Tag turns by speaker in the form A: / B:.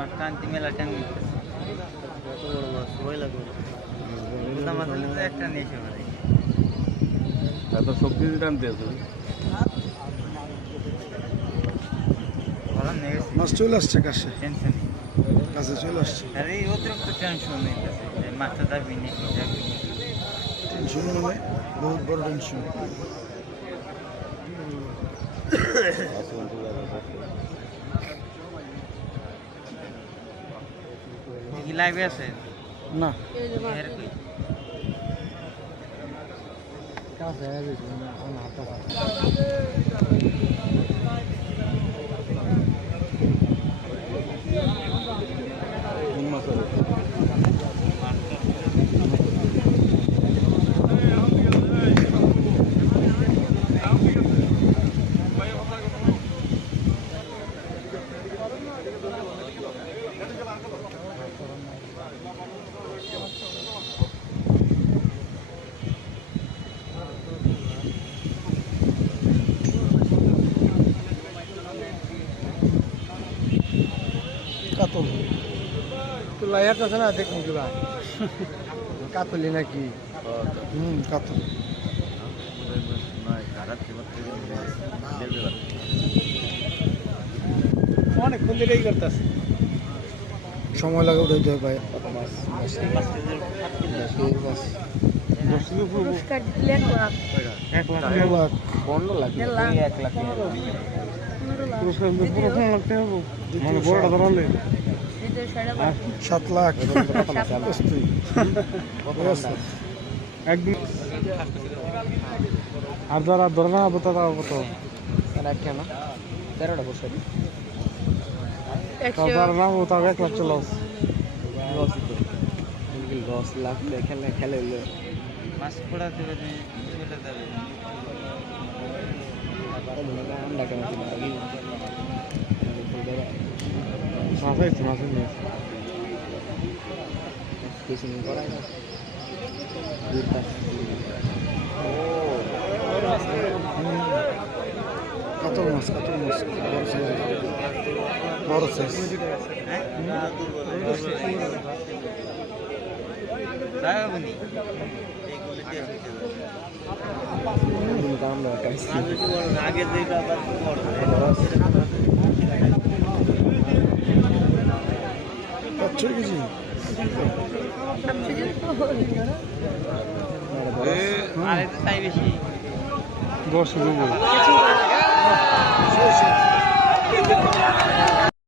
A: মাছটা আনতে মেলা ট্যাং
B: কত বড় মাছ ভয় লাগবে
A: মাছ হলে তো একটা নেই। সে মানে
C: এত সবজি
A: ভালো
D: মাছ চলে আসছে কাছে।
A: টেনশন
D: কাছে চলে আসছে।
A: আর অতিরিক্ত টেনশন নিতেছে। মাছটা যাবি নাকি যাবি
D: টেনশন মানে বহুত বড় টেনশন।
A: লাগবে আছে?
D: না।
A: এর কই
C: কোন
D: কাতল তো লাইয়ার আছে না দেখুন কিবা। কাতলি নাকি? হুম কাতল।
C: অনেকক্ষণ ধরেই করতেছে।
D: সময় লাগে উঠে দেয় ভাই।
E: পুরস্কার
C: মানে বড়টা ধরালে।
D: সাত লাখ।
C: একদিন আর যারা ধরে না তারা কত
B: কেন তেরোটা বসে
E: একশো
C: যারা না হব এক লাখ চলে
B: লস লস লাখ খেলে
A: মাছ
C: আইছে মাছ নিয়ে আসে
B: কিছু করাই না
D: কাতল মাছ কাতল মাছ বড় সাইজ বড় সাইজ
A: যাবে নি এইগুলো দিয়ে শুইতে যাবে
C: Çekici. Gosto
D: do gol.